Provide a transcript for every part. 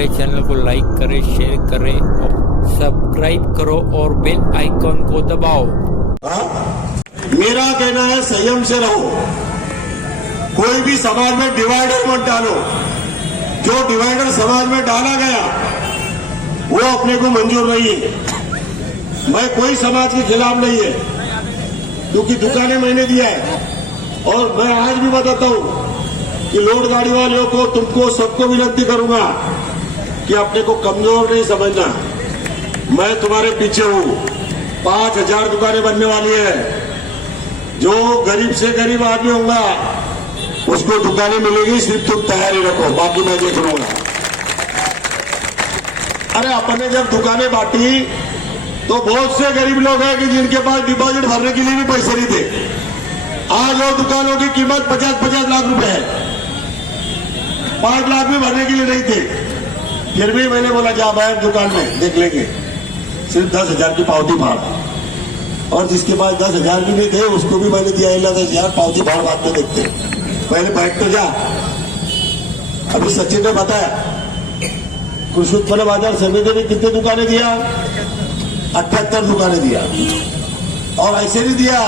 हमारे चैनल को लाइक करें, शेयर करें और सब्सक्राइब करो और बेल आइकन को दबाओ। मेरा कहना है संयम से रहो। कोई भी समाज में डिवाइडर मत डालो। जो डिवाइडर समाज में डाला गया वो अपने को मंजूर नहीं है। मैं कोई समाज के खिलाफ नहीं है, क्योंकि दुकानें मैंने दिया है। और मैं आज भी बताता हूं कि लोड गाड़ी वालों को, तुमको, सबको विनती करूंगा कि अपने को कमजोर नहीं समझना। मैं तुम्हारे पीछे हूं। 5000 दुकानें बनने वाली है। जो गरीब से गरीब आदमी होगा उसको दुकानें मिलेगी, सिर्फ तुम तैयारी रखो, बाकी मैं देख लूंगा। अरे अपने जब दुकानें बांटी तो बहुत से गरीब लोग हैं कि जिनके पास डिपॉजिट भरने के लिए भी पैसे नहीं थे। आज वो दुकानों की कीमत 50-50 लाख रुपए है। 5 लाख भी भरने के लिए नहीं थे। फिर भी मैंने बोला जा भाई दुकान में देख लेंगे, सिर्फ 10,000 की पावती फाड़। और जिसके पास 10,000 भी नहीं थे उसको भी मैंने दिया 10,000 पावती फाड़, बाद में देखते। पहले बैठ तो जा। अभी सचिन ने बताया कृषि उत्पन्न बाजार समिति ने कितने दुकानें दिया? 78 दुकानें दिया। और ऐसे नहीं दिया,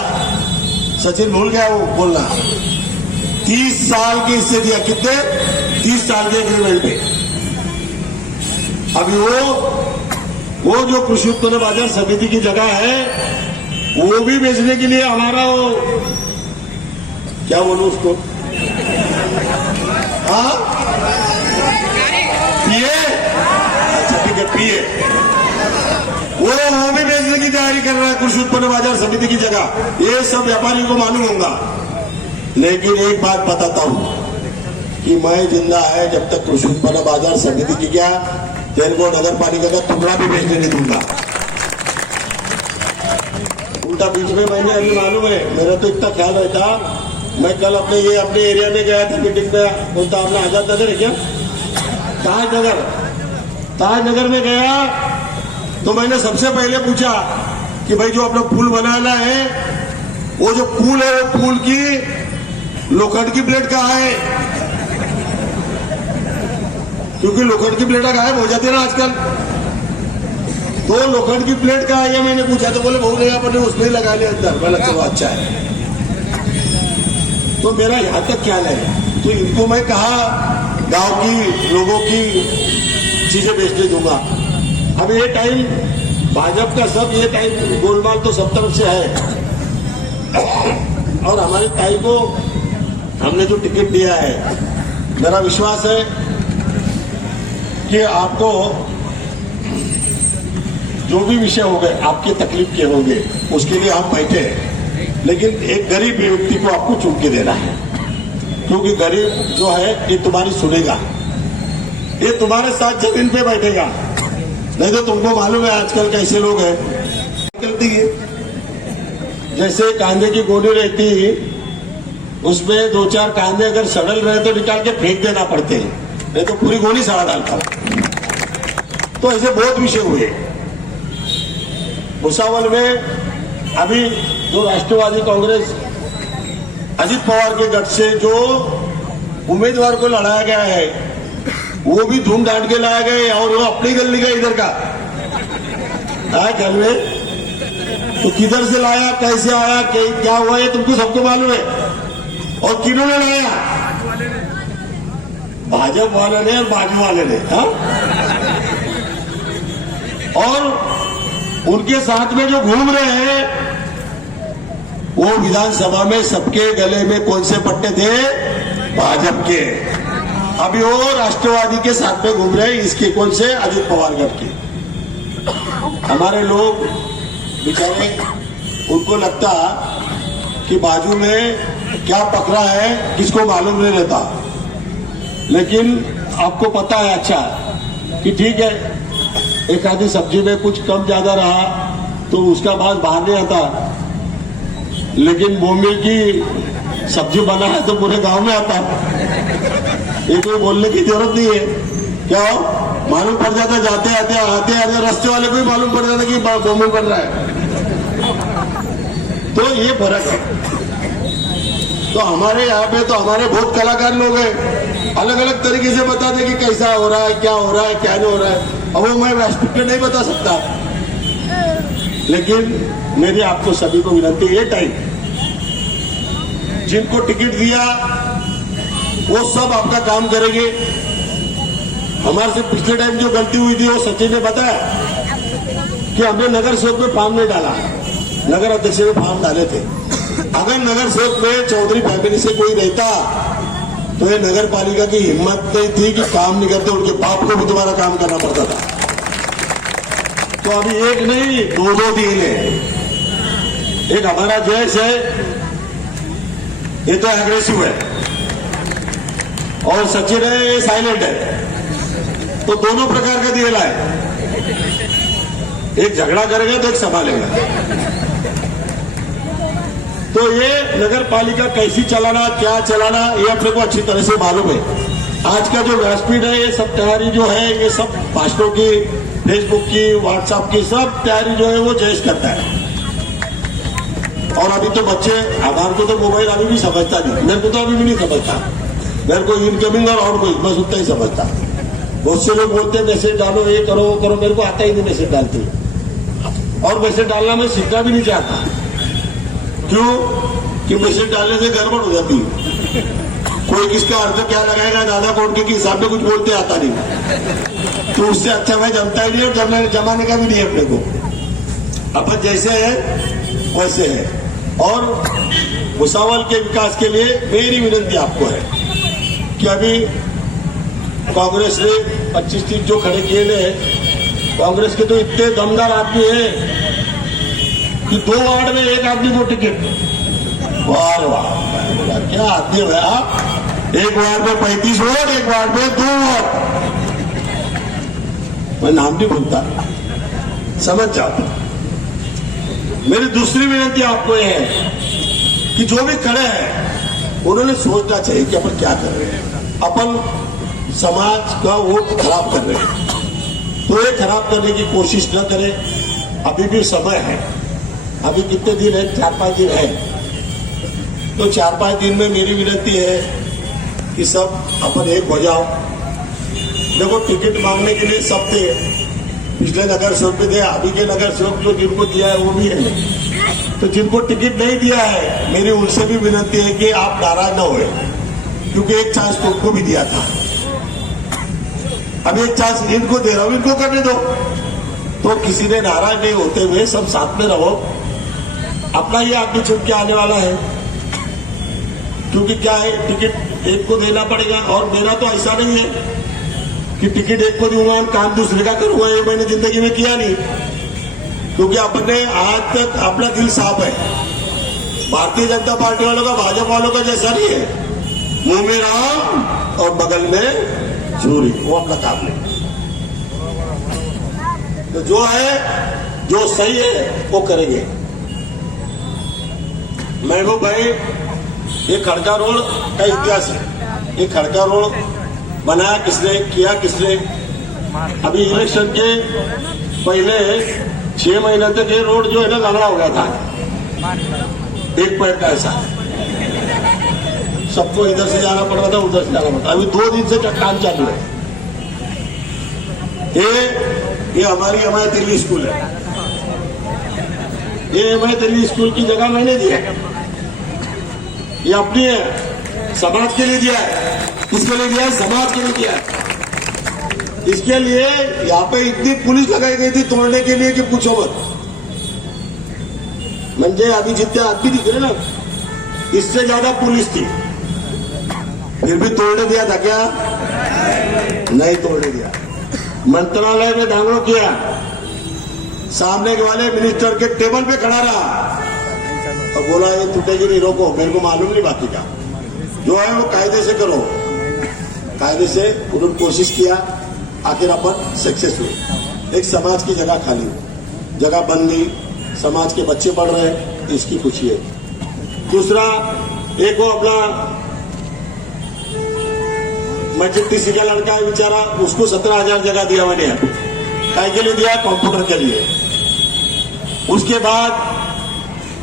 सचिन भूल गया वो बोलना, 30 साल के हिस्से दिया। कितने? 30 साल के एग्रीमेंट पे। अभी वो जो कृषि उत्पन्न बाजार समिति की जगह है वो भी बेचने के लिए हमारा वो क्या बोलूं उसको, हाँ पीए, अच्छा ठीक है पीए, वो भी बेचने की तैयारी कर रहा है कृषि उत्पन्न बाजार समिति की जगह। ये सब व्यापारियों को मालूम होगा। लेकिन एक बात बताता हूं कि मैं जिंदा है जब तक कृषि उत्पन्न बाजार समिति की क्या तेरे को नगर पालिका का टुकड़ा भी बेचने नहीं दूंगा। उल्टा बीच में मैंने अभी मालूम है, मेरा तो इतना ख्याल रहता। मैं कल अपने एरिया में गया था मीटिंग में, बोलता अपना आजाद नगर है क्या, ताजनगर में गया तो मैंने सबसे पहले पूछा कि भाई जो अपना पुल बनाना है वो जो पुल है वो पुल की लोखंड की प्लेट कहाँ है? क्योंकि लोखंड की प्लेटें गायब हो जाती है ना आजकल। तो लोखंड की प्लेट कहाँ है मैंने पूछा तो बोले बहुत नहीं अपने उसमें लगा लिया अंदर। बोला चलो अच्छा है। तो मेरा यहां तक ख्याल है, तो इनको मैं कहा गांव की लोगों की चीजें बेचने दूंगा। अब ये टाइम भाजपा का सब ये टाइम गोलमाल तो सब तरफ से है। और हमारे ताई को हमने जो टिकट दिया है, मेरा विश्वास है कि आपको जो भी विषय हो गए आपके तकलीफ के होंगे उसके लिए हम बैठे हैं। लेकिन एक गरीब व्यक्ति को आपको चुन के देना है, क्योंकि गरीब जो है ये तुम्हारी सुनेगा, ये तुम्हारे साथ जमीन पे बैठेगा। नहीं तो तुमको मालूम है आजकल कैसे लोग हैं, करती है जैसे कांदे की गोली रहती उसमें 2-4 कांदे अगर सड़ल रहे तो निकाल के फेंक देना पड़ते हैं, नहीं तो पूरी गोली सड़ा डालता। तो ऐसे बहुत विषय हुए। भुसावल में अभी जो राष्ट्रवादी कांग्रेस अजित पवार के गठ से जो उम्मीदवार को लड़ाया गया है वो भी धूम डांट के लाया गया, और वो अपनी गली का इधर का घर में। तो किधर से लाया, कैसे आया, क्या हुआ ये तुमको सबको मालूम है। और किन्होंने लाया? भाजपा वाले ने और बाजू वाले ने। हाँ? और उनके साथ में जो घूम रहे हैं वो विधानसभा में सबके गले में कौन से पट्टे थे? भाजपा के। अभी वो राष्ट्रवादी के साथ में घूम रहे हैं, इसके कौन से? अजित पवार गढ़ के। हमारे लोग बेचारे उनको लगता कि बाजू में क्या पकड़ा है किसको मालूम नहीं रहता। लेकिन आपको पता है अच्छा कि ठीक है एक आधी सब्जी में कुछ कम ज्यादा रहा तो उसका बात बाहर नहीं आता, लेकिन बोमिल की सब्जी बना है तो पूरे गांव में आता। ये कोई बोलने की जरूरत नहीं है। क्या मालूम पड़ जाता, जाते आते रास्ते वाले को ही मालूम पड़ जाता कि बोमिल बन रहा है। तो ये फर्क है। तो हमारे यहाँ पे तो हमारे बहुत कलाकार लोग हैं अलग अलग तरीके से बता दे कि कैसा हो रहा है, क्या हो रहा है, क्या नहीं हो रहा है। अब वो मैं व्यासपीठ पे नहीं बता सकता, लेकिन मेरी आपको सभी को विनती है, ये टाइम जिनको टिकट दिया वो सब आपका काम करेंगे। हमारे से पिछले टाइम जो गलती हुई थी वो सचिन ने बताया कि हमने नगर सेवक में फॉर्म नहीं डाला, नगर अध्यक्ष में फॉर्म डाले थे। अगर नगर सेवक में चौधरी फैमिली से कोई रहता तो ये नगर पालिका की हिम्मत नहीं थी कि काम नहीं करते, उनके बाप को भी दोबारा काम करना पड़ता था। तो अभी एक नहीं दो दिन है। एक हमारा जयेश है, ये तो एग्रेसिव है, और सचिन है, ये साइलेंट है। तो दोनों प्रकार का दिएला है, एक झगड़ा करेगा तो एक संभालेगा। तो ये नगर पालिका कैसी चलाना, क्या चलाना, ये अपने को अच्छी तरह से मालूम है। आज का जो व्यासपीठ है, ये सब तैयारी जो है, ये सब भाषणों की, फेसबुक की, व्हाट्सएप की, सब तैयारी जो है वो जयेश करता है। और अभी तो बच्चे, हमारे को तो मोबाइल अभी भी समझता नहीं, मेरे को तो अभी भी नहीं समझता, मेरे को इनकमिंग और आउटगोइंग बस उतना ही समझता। बहुत से लोग बोलते हैं मैसेज डालो, ये करो वो करो, मेरे को आता ही नहीं मैसेज डालते, और मैसेज डालना मैं सीखना भी नहीं चाहता। क्यों कि मैसेज डालने से गड़बड़ हो जाती है, कोई किसका अर्थ क्या लगाएगा, दादा कोट के हिसाब में कुछ बोलते आता नहीं, तो उससे अच्छा मैं जमता ही नहीं और जमाने का भी नहीं है अपने को। अपन जैसे है वैसे है। और भुसावल के विकास के लिए मेरी विनती आपको है कि अभी कांग्रेस ने 25-30 जो खड़े किए हैं, कांग्रेस के तो इतने दमदार आदमी हैं कि 2 वार्ड में एक आदमी को टिकट, वाह वाह क्या आदमी है आप। एक वार्ड में 35 वोट, एक वार्ड में 2 वोट, मैं नाम नहीं बोलता, समझ जाओ। मेरी दूसरी विनती आपको यह है कि जो भी खड़े हैं उन्होंने सोचना चाहिए कि अपन क्या कर रहे हैं। अपन समाज का वोट खराब कर रहे हैं, तो ये खराब करने की कोशिश न करें। अभी भी समय है, अभी कितने दिन है, 4-5 दिन है। तो 4-5 दिन में मेरी विनती है कि सब अपन एक हो जाओ। देखो टिकट मांगने के लिए सब थे, पिछले नगर सेवक भी थे, अभी के नगर सेवक जो जिनको दिया है वो भी है। तो जिनको टिकट नहीं दिया है, मेरी उनसे भी विनती है कि आप नाराज न होए, क्योंकि एक चांस तो उनको भी दिया था, अब एक चांस इनको दे रहा हूं, इनको करने दो। तो किसी ने नाराज नहीं होते हुए सब साथ में रहो। अपना ही आदमी चुन के आने वाला है, क्योंकि क्या है, टिकट एक को देना पड़ेगा। और मेरा तो ऐसा नहीं है कि टिकट एक को दूंगा और काम दूसरे का करूंगा, ये मैंने जिंदगी में किया नहीं, क्योंकि अपने आज तक अपना दिल साफ है। भारतीय जनता पार्टी वालों का, भाजपा वालों का जैसा नहीं है, मुंह में राम और बगल में चूरी, वो अपना काम नहीं। तो जो है, जो सही है वो करेंगे। महबूब भाई, ये खड़का रोड का इतिहास है। ये खड़का रोड बनाया किसने, किया किसने? अभी इलेक्शन के पहले 6 महीने तक ये रोड जो है ना लंगड़ा हो गया था, एक पैर का ऐसा, सबको इधर से जाना पड़ रहा था, उधर से जाना पड़ता। अभी 2 दिन से काम चालू है। ये हमारी एमआई दिल्ली स्कूल है। ये एमआई दिल्ली स्कूल की जगह मैंने दी है, ये अपनी है, समाज के लिए दिया है। किसके लिए दिया है? समाज के लिए दिया है। इसके लिए यहाँ पे इतनी पुलिस लगाई गई थी तोड़ने के लिए कि पूछो मत। म्हणजे अभी जितने आदमी दिख रहे ना, इससे ज्यादा पुलिस थी, फिर भी तोड़ने दिया था क्या? नहीं तोड़ने दिया। मंत्रालय में दांगड़ो किया, सामने के वाले मिनिस्टर के टेबल पे खड़ा रहा और बोला ये टूटेगी नहीं, रोको, मेरे को मालूम नहीं बाकी का, जो है वो कायदे से करो। कायदे से उन्होंने कोशिश किया, आखिर अपन सक्सेस हुए। एक समाज की जगह खाली हुई, जगह बन गई, समाज के बच्चे पढ़ रहे हैं, इसकी खुशी है। दूसरा, एक वो अपना मजिस्ट्रेसी का लड़का है बेचारा, उसको 17,000 जगह दिया मैंने। काय के लिए दिया? कंप्यूटर के लिए। उसके बाद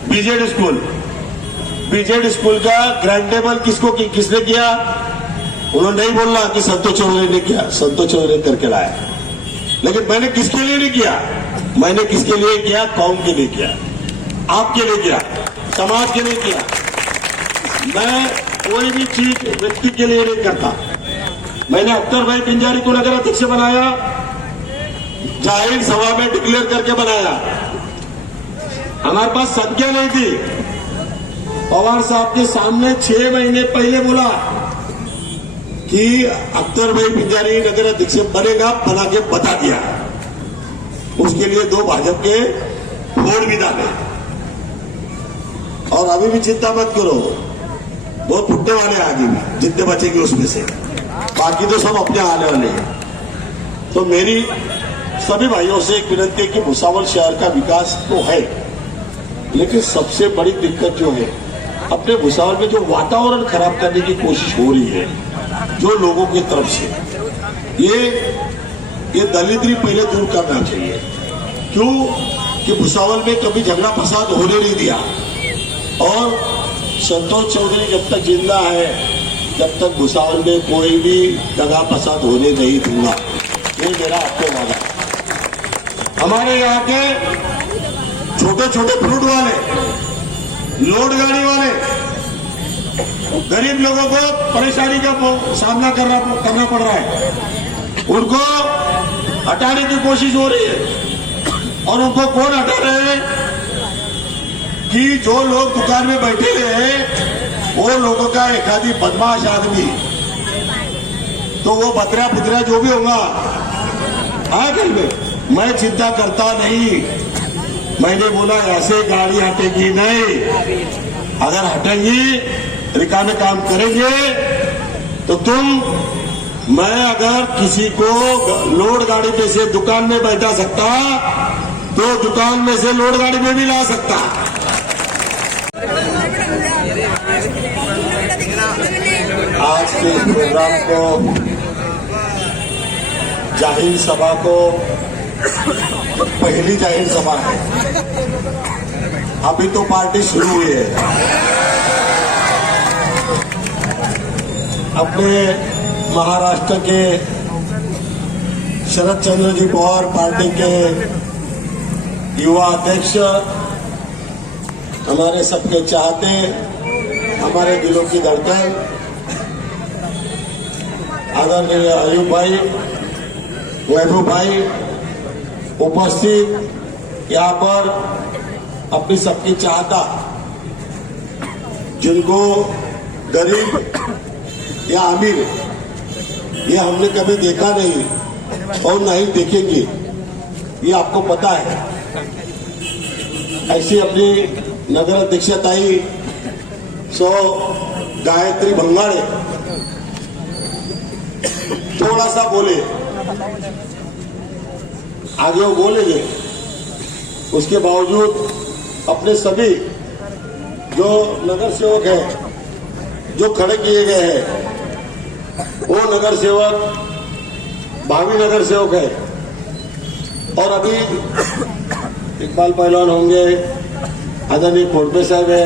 बीजेड स्कूल का ग्रैंड टेबल किसने किया? उन्होंने नहीं बोलना कि संतोष चौधरी ने किया, संतोष चौधरी ने करके लाया। लेकिन मैंने किसके लिए नहीं किया, मैंने किसके लिए किया, कौम के लिए किया, आपके लिए किया, समाज के लिए किया। मैं कोई भी चीज व्यक्ति के लिए नहीं करता। मैंने अख्तर भाई पिंजारी को नगर अध्यक्ष बनाया, जाहिर सभा में डिक्लेयर करके बनाया। हमारे पास संख्या नहीं थी। पवार साहब के सामने 6 महीने पहले बोला कि अख्तर भाई पिंजारी नगर अध्यक्ष बनेगा, बना के बता दिया। उसके लिए 2 भाजपा के वोट भी डाले। और अभी भी चिंता मत करो, बहुत फुटने वाले हैं आगे भी, जितने बचेंगे उसमें से, बाकी तो सब अपने आने वाले हैं। तो मेरी सभी भाइयों से एक विनती है कि भुसावल शहर का विकास तो है, लेकिन सबसे बड़ी दिक्कत जो है, अपने भुसावल में जो वातावरण खराब करने की कोशिश हो रही है जो लोगों की तरफ से, ये दलिद्री पहले दूर करना चाहिए। क्यों कि भुसावल में कभी झगड़ा फसाद होने नहीं दिया, और संतोष चौधरी जब तक जिंदा है जब तक भुसावल में कोई भी झगड़ा फसाद होने नहीं दूंगा, ये मेरा आपको वादा है। हमारे यहाँ के छोटे छोटे फ्रूट वाले, लोड गाड़ी वाले, गरीब लोगों को परेशानी का सामना करना पड़ रहा है, उनको हटाने की कोशिश हो रही है। और उनको कौन हटा रहे हैं कि जो लोग दुकान में बैठे हैं वो लोगों का एक आदि बदमाश आदमी, तो वो बतरा पुतरा जो भी होगा आखिर में, मैं चिंता करता नहीं। मैंने बोला ऐसे गाड़ी हटेगी नहीं, अगर हटेंगी रिकामे काम करेंगे तो मैं अगर किसी को लोड गाड़ी पे से दुकान में बैठा सकता तो दुकान में से लोड गाड़ी में भी ला सकता। आज के प्रोग्राम को, जाहिर सभा को, पहली जाहिर सभा है, अभी तो पार्टी शुरू हुई है। अपने महाराष्ट्र के शरद चंद्र जी पवार पार्टी के युवा अध्यक्ष, हमारे सबके चाहते, हमारे दिलों की धड़कन, आदरणीय अयूब भाई, वैभव भाई उपस्थित यहाँ पर, अपनी सबकी चाहता, जिनको गरीब या अमीर ये हमने कभी देखा नहीं और नहीं देखेंगे, ये आपको पता है। ऐसी अपनी नगर अध्यक्षताई सो गायत्री भंगाड़े थोड़ा सा बोले, आगे वो बोलेंगे, उसके बावजूद अपने सभी जो नगर सेवक हैं जो खड़े किए गए हैं, वो नगर सेवक भावी नगर सेवक है, और अभी इकबाल पहलवान होंगे, आदरणीय खोड़पे साहब है,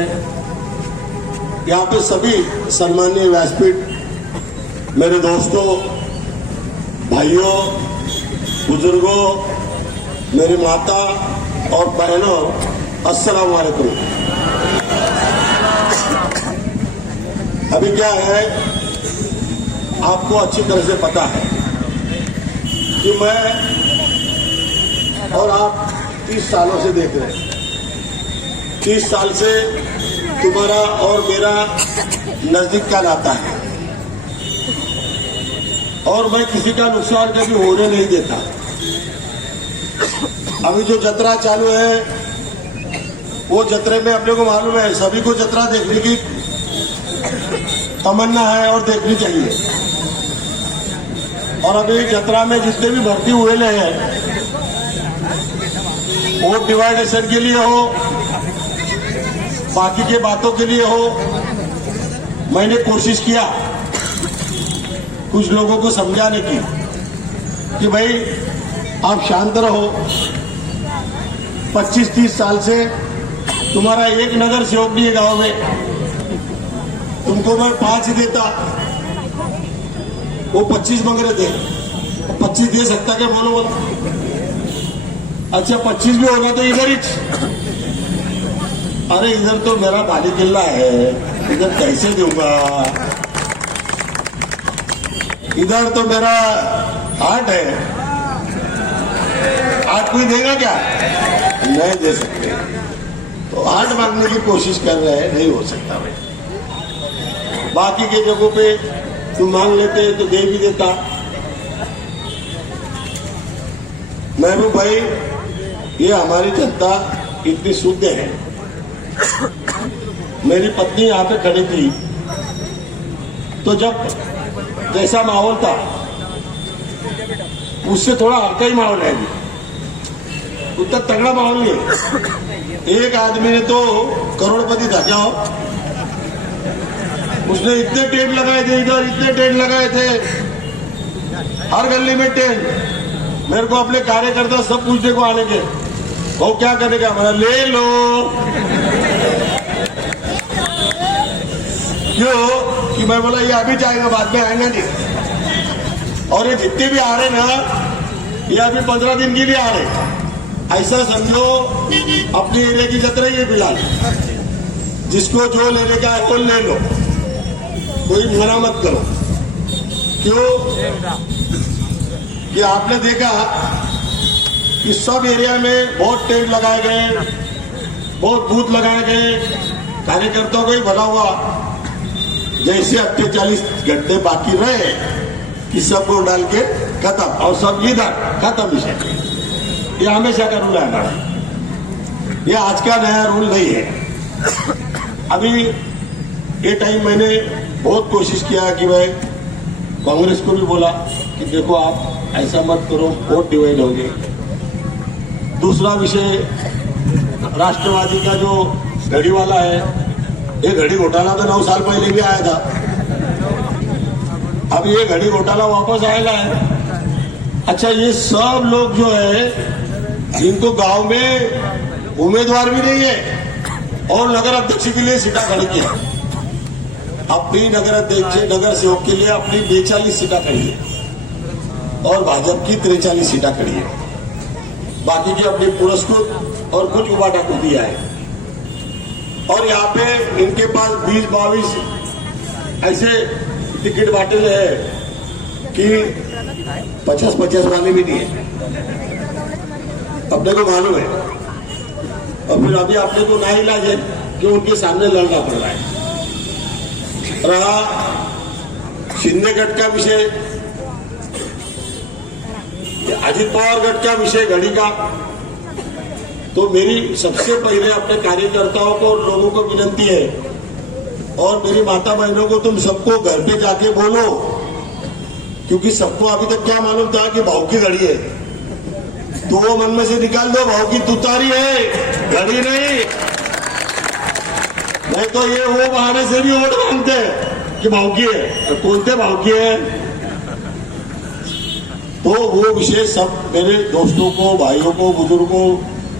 यहाँ पे सभी सम्मानीय व्यासपीठ, मेरे दोस्तों, भाइयों, बुजुर्गों, मेरी माता और बहनों, अस्सलाम वालेकुम। अभी क्या है, आपको अच्छी तरह से पता है कि मैं और आप 30 सालों से देख रहे हैं, 30 साल से तुम्हारा और मेरा नजदीक का नाता है, और मैं किसी का नुकसान कभी होने नहीं देता। अभी जो जतरा चालू है, वो जतरे में अपने को मालूम है, सभी को जतरा देखने की तमन्ना है और देखनी चाहिए। और अभी जतरा में जितने भी भर्ती हुए हैं, वोट डिवाइडेशन के लिए हो, बाकी के बातों के लिए हो, मैंने कोशिश किया कुछ लोगों को समझाने की कि भाई आप शांत रहो। 25-30 साल से तुम्हारा एक नगर सेवक नहीं है गांव में, तुमको मैं 5 देता, वो 25 मांग रहे थे, 25 दे सकता क्या बोलो बोला? अच्छा 25 भी होगा तो इधर ही, अरे इधर तो मेरा बाली किल्ला है, इधर कैसे दूंगा? इधर तो मेरा हार्ट है, हार्ट कोई देगा क्या? नहीं दे सकते। तो हार्ट मांगने की कोशिश कर रहे हैं, नहीं हो सकता भाई। बाकी के जगहों पे तुम मांग लेते तो दे भी देता। महबूब भाई, ये हमारी जनता इतनी शुद्ध है। मेरी पत्नी यहाँ पे खड़ी थी, तो जब जैसा माहौल था उससे थोड़ा हल्का ही माहौल है, उतना तगड़ा माहौल नहीं। एक आदमी ने तो करोड़पति था क्या हो, उसने इतने टेंट लगाए थे, इधर इतने टेंट लगाए थे, हर गली में टेंट। मेरे को अपने कार्यकर्ता सब पूछने को आने के, वो क्या करेगा? मैं ले लो। क्यों कि मैं बोला ये अभी जाएगा, बाद में आएगा नहीं। और ये जितने भी आ रहे ना, ये अभी 15 दिन के लिए आ रहे। ऐसा समझो अपनी एरिया की जतरा ये फिलहाल, जिसको जो लेने का है वो ले लो, कोई मना मत करो। क्यों कि आपने देखा कि सब एरिया में बहुत टेंट लगाए गए, बहुत बूथ लगाए गए, कार्यकर्ताओं को ही भला हुआ। जैसे 48 घंटे बाकी रहे कि सबको डाल के खत्म, और सब इधर खत्म विषय। ये हमेशा का रूल है हमारा, ये आज का नया रूल नहीं है। अभी ये टाइम मैंने बहुत कोशिश किया कि भाई कांग्रेस को भी बोला कि देखो आप ऐसा मत करो, वोट डिवाइड होंगे। दूसरा विषय, राष्ट्रवादी का जो घड़ी वाला है, ये घड़ी घोटाला तो 9 साल पहले भी आया था, अब ये घड़ी घोटाला वापस आएगा है। अच्छा, ये सब लोग जो है इनको गांव में उम्मीदवार भी नहीं है और नगर अध्यक्ष के लिए सीटा खड़ी है। अपनी नगर अध्यक्ष, नगर सेवक के लिए अपनी 42 सीटा खड़ी है और भाजपा की 43 सीटा खड़ी है। बाकी की अपनी पुरस्कृत और कुछ उबाटा को दिया है। और यहाँ पे इनके पास 20-22 ऐसे टिकट बांटे है कि 50-50 वाले भी नहीं है, अपने को मालूम है। और फिर अभी अपने को नाइलाज है कि उनके सामने लड़ना पड़ रहा है। रहा शिंदे गढ़ का विषय, अजित पवार गढ़ का विषय, घड़ी का, तो मेरी सबसे पहले अपने कार्यकर्ताओं को और लोगों को विनती है, और मेरी माता बहनों को, तुम सबको घर पे जाके बोलो, क्योंकि सबको अभी तक क्या मालूम था कि भाव की घड़ी है, तो वो मन में से निकाल दो, भाव की तुतारी है, घड़ी नहीं। नहीं तो ये वो बहाने से भी वोट मांगते हैं कि भाव की है, तो कौनते भाव की है? तो वो विषय सब मेरे दोस्तों को, भाइयों को, बुजुर्गों,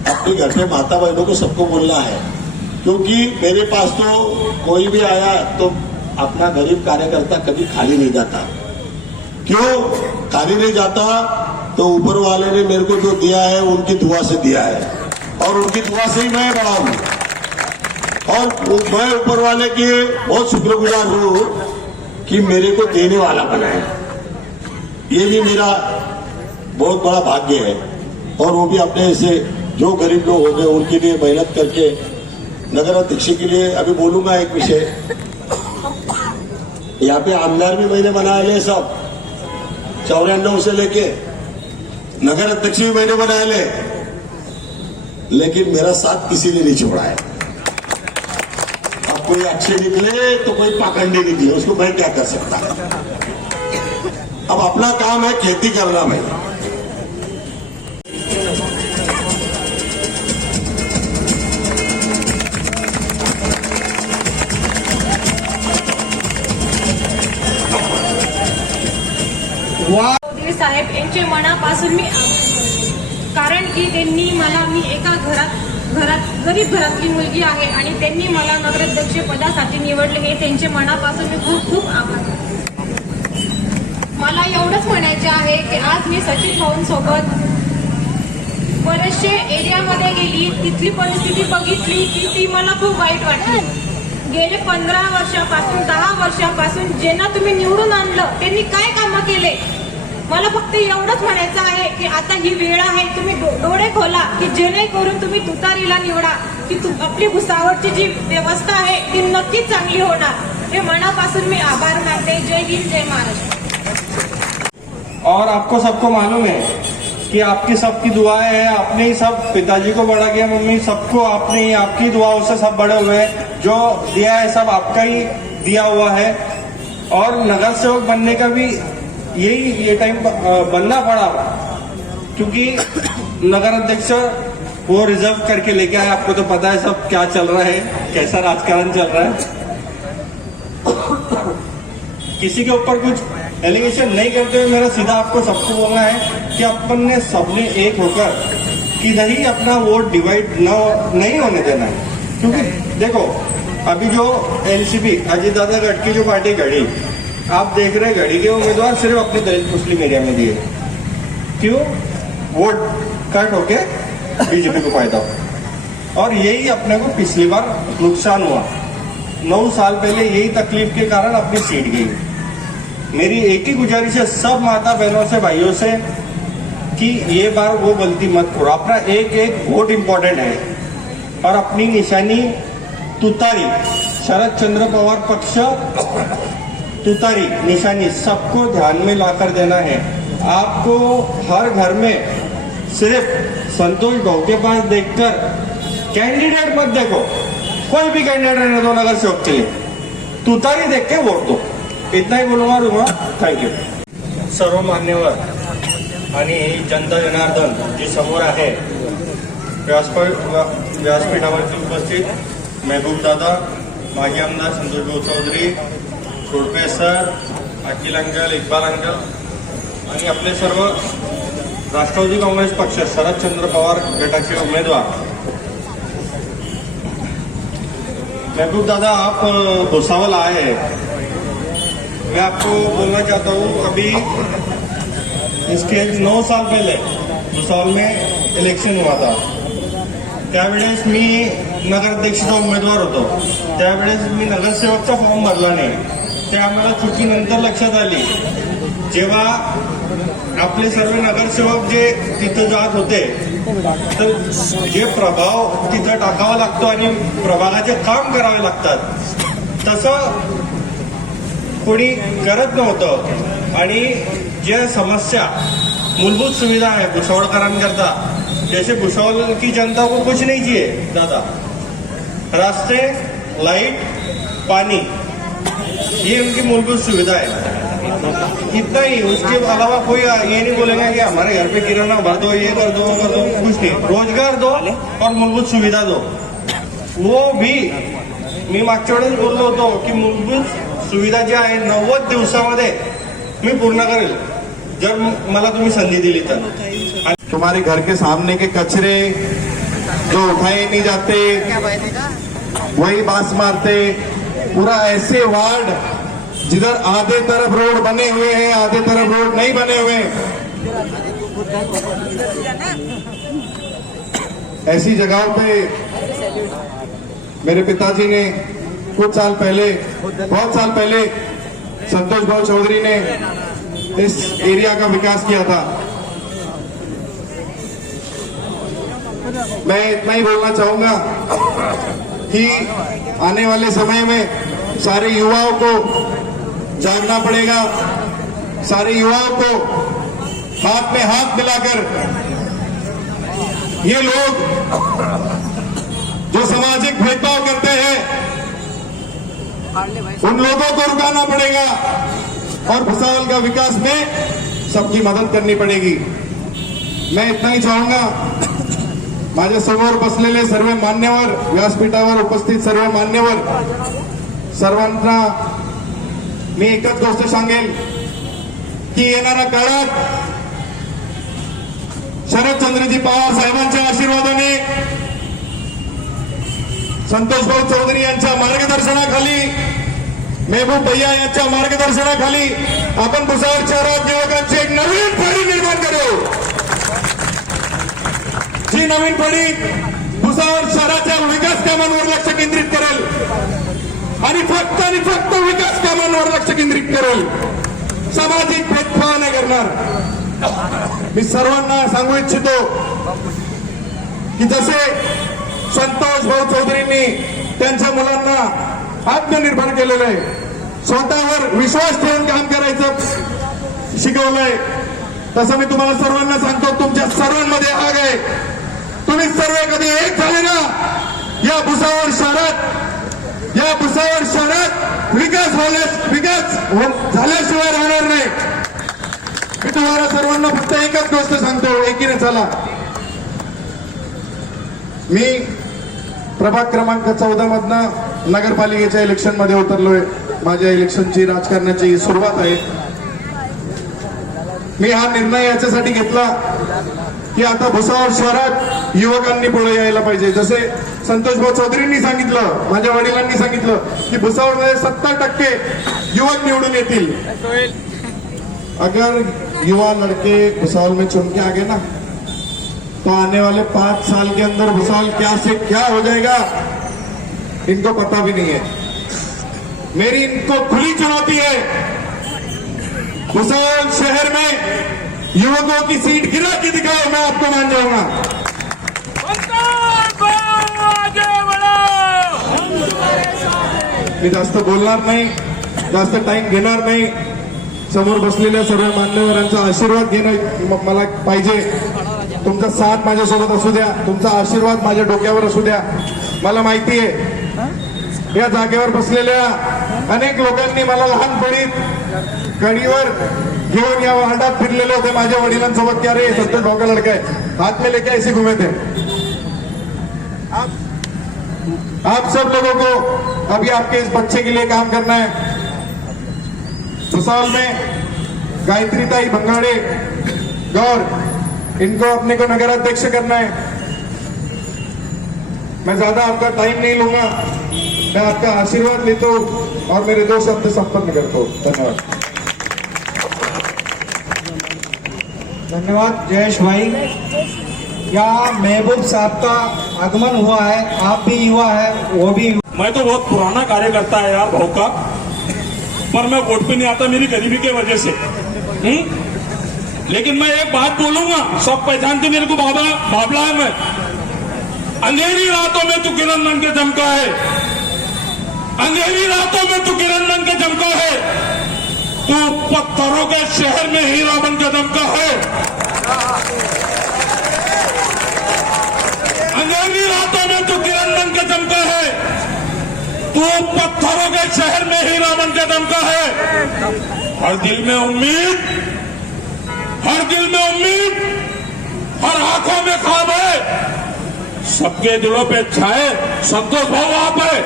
अपने घर पे माता बहनों को सबको बोलना है। क्योंकि मेरे पास तो कोई भी आया तो अपना गरीब कार्यकर्ता कभी खाली नहीं जाता। क्यों खाली नहीं जाता? तो ऊपर वाले ने मेरे को जो दिया है उनकी दुआ से दिया है, और उनकी दुआ से ही मैं बड़ा हूं। और मैं ऊपर वाले की बहुत शुक्रगुजार हूं कि मेरे को देने वाला बनाया। ये भी मेरा बहुत बड़ा भाग्य है। और वो भी अपने ऐसे जो गरीब लोग हो गए उनके लिए मेहनत करके नगर अध्यक्ष के लिए। अभी बोलूंगा एक विषय, यहाँ पे आमदार भी मैंने बनाए ले, सब 94 से लेके नगर अध्यक्ष भी मैंने बनाए ले, लेकिन मेरा साथ किसी ने नहीं छोड़ा है। अब कोई अच्छे निकले तो कोई पाखंडी निकले, उसको मैं क्या कर सकता। अब अपना काम है खेती करना भाई। चौधरी साहेब यांचे मनापासून मी कारण की त्यांनी मला, मी एका घरात गरीब घरातली मुलगी आहे आणि त्यांनी मला नगराध्यक्ष पदासाठी निवडले, हे त्यांचे मनापासून मी खूप खूप आभार. मला एवढंच म्हणायचे आहे की आज मी सचिन भाऊंसोबत बरेचशे एरियामध्ये गेली, तिथली परिस्थिती बघितली की ती मला खूप वाईट वाटली. गेले 15 वर्षापासून 10 वर्षापासून ज्यांना तुम्ही निवडून आणलं त्यांनी काय कामं केले. मला फक्त एवढंच म्हणायचं आहे की आता ही वेळ आहे, तुम्ही डोळे खोला की जेणेकरून तुम्ही तुतारीला निवडा की आपली भुसावळची जी व्यवस्था आहे ती नक्कीच चांगली होणार. हे मनापासून मी आभार मानते. जय हिंद, जय महाराष्ट्र. और आपको सबको मालूम है कि आपकी सबकी दुआएं हैं. आपने ही सब पिताजी को बड़ा किया, मम्मी सबको आपने ही, आपकी दुआओं से सब बड़े हुए हैं. जो दिया है सब आपका ही दिया हुआ है. और नगर सेवक बनने का भी यही ये टाइम बनना पड़ा, क्योंकि नगर अध्यक्ष वो रिजर्व करके लेके आए. आपको तो पता है सब क्या चल रहा है, कैसा राजकारण चल रहा है. किसी के ऊपर कुछ एलिगेशन नहीं करते हुए मेरा सीधा आपको सबको बोलना है कि अपन ने सबने एक होकर किधर ही अपना वोट डिवाइड नहीं होने देना है. क्योंकि देखो अभी जो एनसीपी अजीत दादा गढ़ की जो पार्टी गढ़ी, आप देख रहे गढ़ी के उम्मीदवार सिर्फ अपने दलित मुस्लिम एरिया में दिए. क्यों? वोट कट होके बीजेपी को फायदा हो. और यही अपने को पिछली बार नुकसान हुआ. 9 साल पहले यही तकलीफ के कारण अपनी सीट गई. मेरी एक ही गुजारिश है सब माता बहनों से, भाइयों से, कि ये बार वो गलती मत करो. अपना एक एक वोट इंपॉर्टेंट है. और अपनी निशानी तुतारी, शरद चंद्र पवार पक्ष तुतारी निशानी सबको ध्यान में लाकर देना है. आपको हर घर में सिर्फ संतोष भाऊ के पास देखकर कैंडिडेट मत देखो, कोई भी कैंडिडेट रहने दो नगर सेवक के लिए, तुतारी देख के वोट दो. इतना ही बोलूंगा. थँक्यू. सर्व मान्यवर आणि जनता जनार्दन जी समोर आहे, व्यासपीठावरती उपस्थित महबूब दादा, माजी आमदार संतोष भाऊ चौधरी, छोडपे सर, अखिल अंकल, इक्बाल अंकल आणि आपले सर्व राष्ट्रवादी काँग्रेस पक्ष शरदचंद्र पवार गटाचे उमेदवार. महबूब दादा, आप भुसावल आए हैं. मैं आपको बोलना चाहता हूँ, अभी इसके 9 साल पहले भुसावल में इलेक्शन हुआ था. त्यावेळेस मी नगराध्यक्षाचा उमेदवार होतो. त्यावेळेस मी नगरसेवकचा फॉर्म भरला नाही. ते आम्हाला चुकी नंतर लक्षात आली, जेव्हा आपले सर्व नगरसेवक जे तिथं जात होते, तर जे प्रभाव तिथं टाकावा लागतो आणि प्रभागाचे काम करावे लागतात तसं कोणी करत नव्हतं. आणि जे समस्या मूलभूत सुविधा है भुसावलकरांकरता, जैसे भुसावल की जनता को कुछ नहीं चाहिए दादा, रास्ते, लाइट, पानी, ये उनकी मूलभूत सुविधा है. इतना ही, उसके अलावा कोई ये नहीं बोलेगा कि हमारे घर पे किराना भर दो, ये कर दो, वो कर दो. कुछ नहीं. रोजगार दो और मूलभूत सुविधा दो. वो भी मी मागच्या वेळेस बोललो होतो की मूलभूत सुविधा ज्या आहे 90 दिवसामध्ये मी पूर्ण करेल, जर मला तुम्ही संधी दिली तर. तुम्हारे घर के सामने के कचरे जो उठाए नहीं जाते, वही बांस मारते. पूरा ऐसे वार्ड जिधर आधे तरफ रोड बने हुए हैं, आधे तरफ रोड नहीं बने हुए. ऐसी जगहों पे मेरे पिताजी ने कुछ साल पहले, बहुत साल पहले संतोष भाऊ चौधरी ने इस एरिया का विकास किया था. मैं इतना ही बोलना चाहूंगा कि आने वाले समय में सारे युवाओं को जागना पड़ेगा. सारे युवाओं को हाथ में हाथ मिलाकर ये लोग जो सामाजिक भेदभाव करते हैं उन लोगों को रुकाना पड़ेगा और भुसावल का विकास में सबकी मदत करनी पड़ेगी. मैं इतना ही चाहूंगा, माझ्या समोर बसलेले सर्व मान्यवर, व्यासपीठावर उपस्थित सर्व मान्यवर, सर्वांना मी एकच गोष्ट सांगेल की येणाऱ्या काळात शरदचंद्रजी पवार साहेबांच्या आशीर्वादाने, संतोष भाऊ चौधरी यांच्या मार्गदर्शनाखाली, महबूब भैया यांच्या मार्गदर्शनाखाली आपण भुसावळ शहरात युवकांची एक नवीन फळी निर्माण करू. जी नवीन फळी भुसावळ शहराच्या विकास कामांवर लक्ष केंद्रित करेल आणि फक्त विकास कामांवर लक्ष केंद्रित करेल. सामाजिक भेदभाव नाही करणार. मी सर्वांना सांगू इच्छितो की जसे संतोष भाऊ चौधरींनी त्यांच्या मुलांना आत्मनिर्भर केलेलं आहे, स्वतःवर विश्वास ठेवून काम करायचं शिकवलंय, तसं मी तुम्हाला सर्वांना सांगतो तुमच्या सर्वांमध्ये आग आहे. तुम्ही सर्व कधी एक झाले ना या भुसावळ शहरात विकास झाल्याशिवाय राहणार नाही. मी तुम्हाला सर्वांना फक्त एकच गोष्ट सांगतो, एकीने चला. मी प्रभाग क्रमांक 14 मधनं नगरपालिकेच्या इलेक्शन मध्ये उतरलोय. माझ्या इलेक्शनची राजकारणाची सुरुवात आहे. मी हा निर्णय याच्यासाठी घेतला की आता भुसावळ शहरात युवकांनी पुढे यायला पाहिजे. जसे संतोष भाऊ चौधरींनी सांगितलं, माझ्या वडिलांनी सांगितलं की भुसावळमध्ये 70% युवक निवडून येतील. अगर युवा लड़के भुसावल में चुन के आ गए ना तो आने वाले 5 साल के अंदर भुसावल क्या से क्या हो जाएगा इनको पता भी नहीं है. मेरी इनको खुली चुनौती है, भुसावल शहर में युवकों की सीट गिरा के दिखाओ, मैं आपको मान जाऊंगा. मी जास्त बोलणार नाही, जास्त टाइम घेणार नाही. समोर बसलेल्या सर्व मान्यवरांचा आशीर्वाद घेणं मला पाहिजे. तुमचा साथ माझ्यासोबत असू द्या, तुमचा आशीर्वाद माझ्या डोक्यावर असू द्या. मला माहिती आहे या जागेवर बसलेल्या अनेक लोकांनी मला लहानपणी कडीवर घेऊन या वार्डात फिरलेले होते माझ्या वडिलांसोबत की अरे संतोष भाऊ का लड़का है, हाथ में लेके ऐसे घूमे थे. आप सब लोगों को अभी आपके इस बच्चे के लिए काम करना है. भुसावल में गायत्री ताई भंगाड़े गौर, इनको अपने को नगराध्यक्ष करना है. मैं ज्यादा आपका टाइम नहीं लूंगा, मैं आपका आशीर्वाद लेता हूं और मेरे 2 शब्द संपन्न करता हूं. धन्यवाद. धन्यवाद जयेश भाई. क्या महबूब साहब का आगमन हुआ है, आप भी युवा है, वो भी. मैं तो बहुत पुराना कार्यकर्ता है यार भाव का, पर मैं वोट पे नहीं आता मेरी गरीबी के वजह से. लेकिन मैं एक बात बोलूंगा, सब पहचानते मेरे को बाबला है मैं. अंधेरी रातों में तू किरण बन के चमका है, अंधेरी रातों में तू किरण बन के चमका है, तू पत्थरों के शहर में हीरा बन के चमका है. अंधेरी रातों में तू किरण बन के चमका है, तू पत्थरों के शहर में हीरा बन के चमका है. हर दिल में उम्मीद, हर दिल में उम्मीद, हर आंखों में ख्वाब है, सबके दिलों पे छाए संतोष भाव आप है.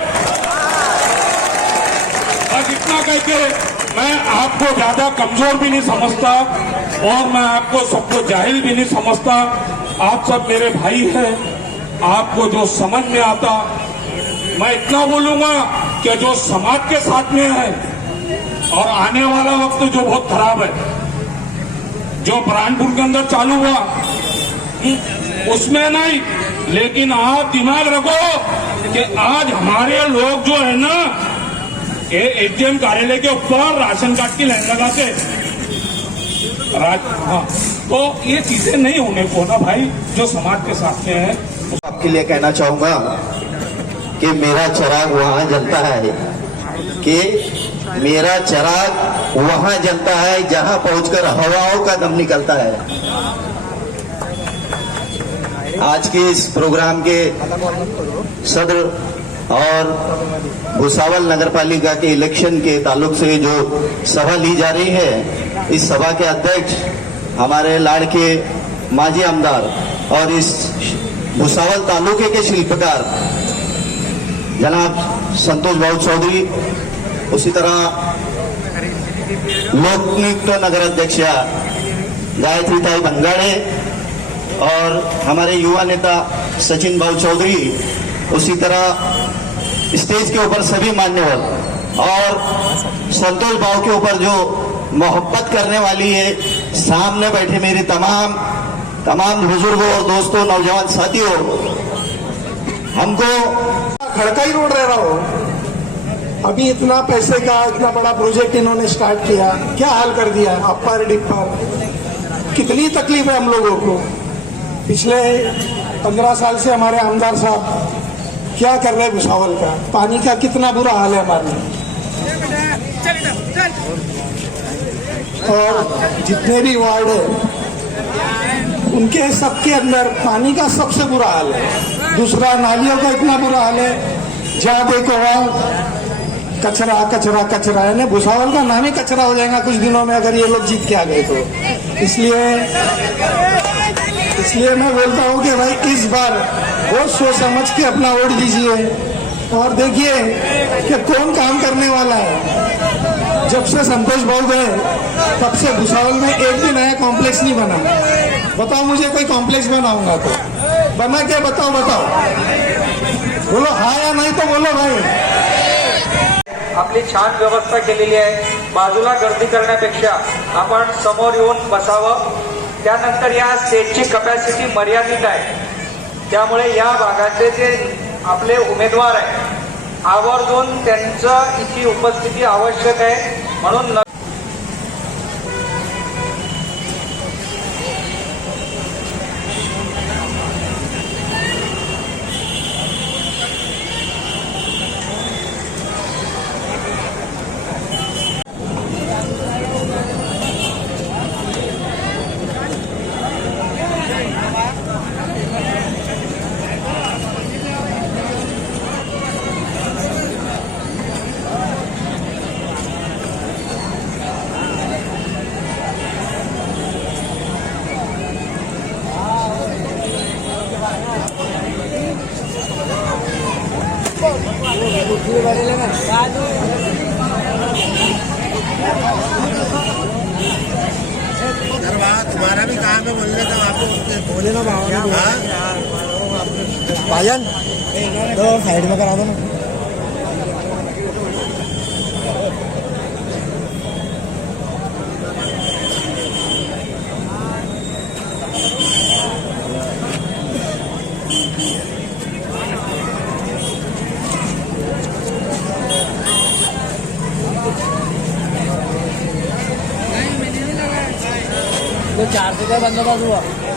बस इतना कहके मैं आपको ज्यादा कमजोर भी नहीं समझता और मैं आपको सबको जाहिल भी नहीं समझता. आप सब मेरे भाई हैं, आपको जो समझ में आता, मैं इतना बोलूंगा कि जो समाज के साथ में है और आने वाला वक्त जो बहुत खराब है, जो बुरहानपुर के अंदर चालू हुआ उसमें नहीं, लेकिन आप दिमाग रखो कि आज हमारे लोग जो है ना ये एटीएम कार्यालय के ऊपर राशन कार्ड की लाइन लगाते. हाँ, तो ये चीजें नहीं होने को ना भाई, जो समाज के साथ में है. आपके लिए कहना चाहूंगा कि मेरा चिराग वहां जलता है, कि मेरा चिराग वहां जलता है जहां पहुंचकर हवाओं का दम निकलता है. आज के इस प्रोग्राम के सदर और भुसावल नगर पालिका के इलेक्शन के ताल्लुक से जो सभा ली जा रही है, इस सभा के अध्यक्ष हमारे लाड़के माजी आमदार और इस भुसावल तालुके के शिल्पकार जनाब संतोष भाऊ चौधरी, उसी तरह लोकनियुक्त नगर अध्यक्ष गायत्री ताई भंगाड़े और हमारे युवा नेता सचिन भाऊ चौधरी, उसी तरह स्टेज के ऊपर सभी मान्यवर और संतोष भाव के ऊपर जो मोहब्बत करने वाली है। सामने बैठे मेरे तमाम बुजुर्गों और दोस्तों, नौजवान साथियों, हमको खड़काई रोड रह रहा हो, अभी इतना पैसे का इतना बड़ा प्रोजेक्ट इन्होंने स्टार्ट किया, क्या हाल कर दिया अपर डिपर। कितनी तकलीफ है हम लोगों को। पिछले 15 साल से हमारे आमदार साहब क्या कर रहे हैं भुसावल का, पानी का कितना बुरा हाल है हमारे। और जितने भी वार्ड है उनके सबके अंदर पानी का सबसे बुरा हाल है। दूसरा, नालियों का इतना बुरा हाल है, जहाँ देखो वहाँ कचरा कचरा कचरा, यानी भुसावल का नाम ही कचरा हो जाएगा कुछ दिनों में अगर ये लोग जीत के आ गए तो। इसलिए मैं बोलता हूँ कि भाई इस बार बहुत सोच समझ के अपना वोट दीजिए और देखिए कि कौन काम करने वाला है। जब से संतोष भाऊ गए तब से भुसावल में एक भी नया कॉम्प्लेक्स नहीं बना। बताओ मुझे कोई कॉम्प्लेक्स बनाऊंगा तो बना क्या, बताओ बोलो हाँ या नाही तो बोलो भाई। आपली छान व्यवस्था केलेली आहे। बाजूला गर्दी करण्यापेक्षा आपण समोर येऊन बसावं। त्यानंतर या स्टेजची कपॅसिटी मर्यादित आहे, त्यामुळे या भागाचे जे आपले उमेदवार आहेत आवर्जून त्यांचं इथे उपस्थिती आवश्यक आहे। म्हणून तुम्हारा भी काम है बोलने का, आपको बोले ना भाईजान तो साइड में करा दो ना। तो 4 से का बंदोबस्त हुआ।